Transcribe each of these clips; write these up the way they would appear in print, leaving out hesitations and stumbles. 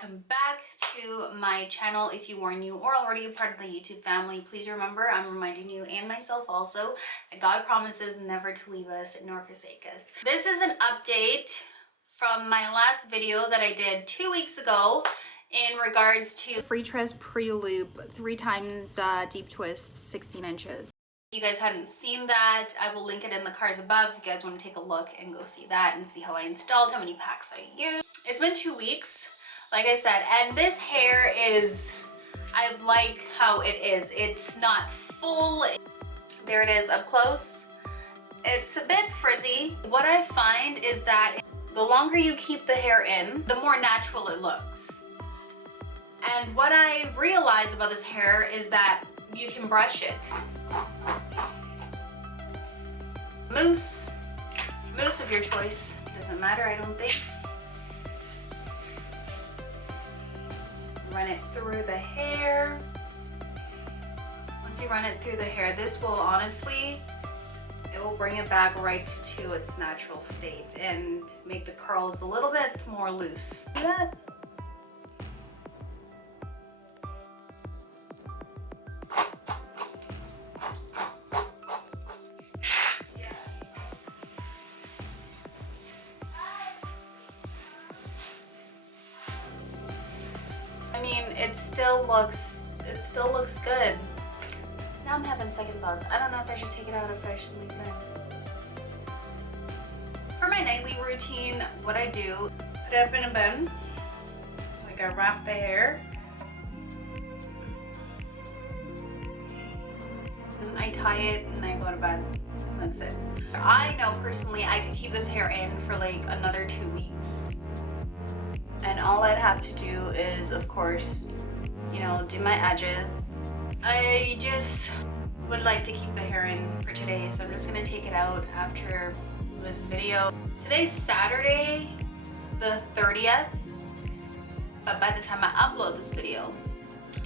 welcome back to my channel. If you are new or already a part of the YouTube family, please remember I'm reminding you and myself also that God promises never to leave us nor forsake us. This is an update from my last video that I did 2 weeks ago in regards to Freetress pre-loop 3 times deep twist 16 inches. If you guys hadn't seen that, I will link it in the cards above if you guys want to take a look and go see that and see how I installed, how many packs I used. It's been 2 weeks, like I said, and this hair is, I like how it is. It's not full. There it is up close. It's a bit frizzy. What I find is that the longer you keep the hair in, the more natural it looks. And what I realize about this hair is that you can brush it. Mousse of your choice, doesn't matter, I don't think. Run it through the hair. Once you run it through the hair, this will honestly, it will bring it back right to its natural state and make the curls a little bit more loose. See that? I mean, it still looks good. Now I'm having second thoughts. I don't know if I should take it out or if I should leave it in. For my nightly routine, what I do, put it up in a bun. Like I wrap the hair. And I tie it and I go to bed. That's it. I know personally I could keep this hair in for like another 2 weeks. And all I'd have to do is, of course, you know, do my edges. I just would like to keep the hair in for today, so I'm just gonna take it out after this video. Today's Saturday, the 30th, but by the time I upload this video,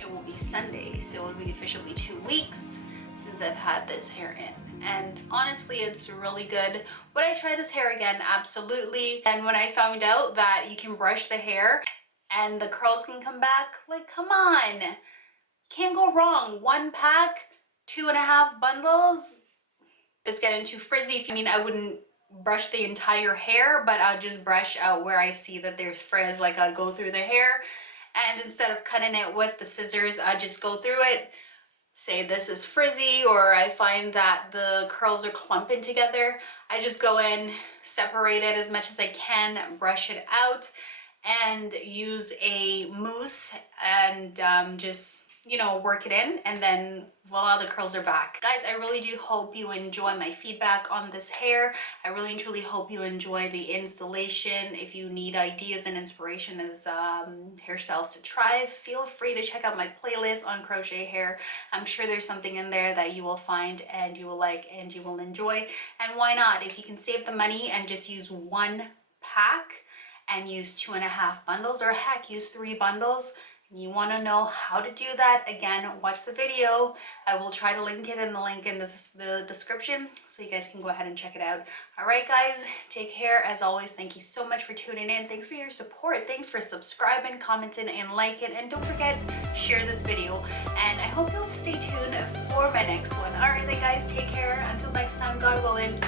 it will be Sunday, so it will be officially 2 weeks since I've had this hair in. And honestly, it's really good. Would I try this hair again? Absolutely. And when I found out that you can brush the hair and the curls can come back, like, come on, can't go wrong. 1 pack, 2.5 bundles. If it's getting too frizzy, I mean, I wouldn't brush the entire hair, but I'll just brush out where I see that there's frizz. Like, I'll go through the hair, and instead of cutting it with the scissors, I just go through it. Say this is frizzy, or I find that the curls are clumping together, I just go in, separate it as much as I can, brush it out, and use a mousse and just, you know, work it in, and then voila, the curls are back. Guys, I really do hope you enjoy my feedback on this hair. I really and truly hope you enjoy the installation. If you need ideas and inspiration as hairstyles to try, feel free to check out my playlist on crochet hair. I'm sure there's something in there that you will find and you will like and you will enjoy. And why not? If you can save the money and just use 1 pack and use 2.5 bundles, or heck, use 3 bundles, you want to know how to do that, again, watch the video. I will try to link it in the description so you guys can go ahead and check it out. All right, guys, take care. As always, thank you so much for tuning in. Thanks for your support. Thanks for subscribing, commenting, and liking. And don't forget, share this video. And I hope you'll stay tuned for my next one. All right, then, guys, take care. Until next time, God willing.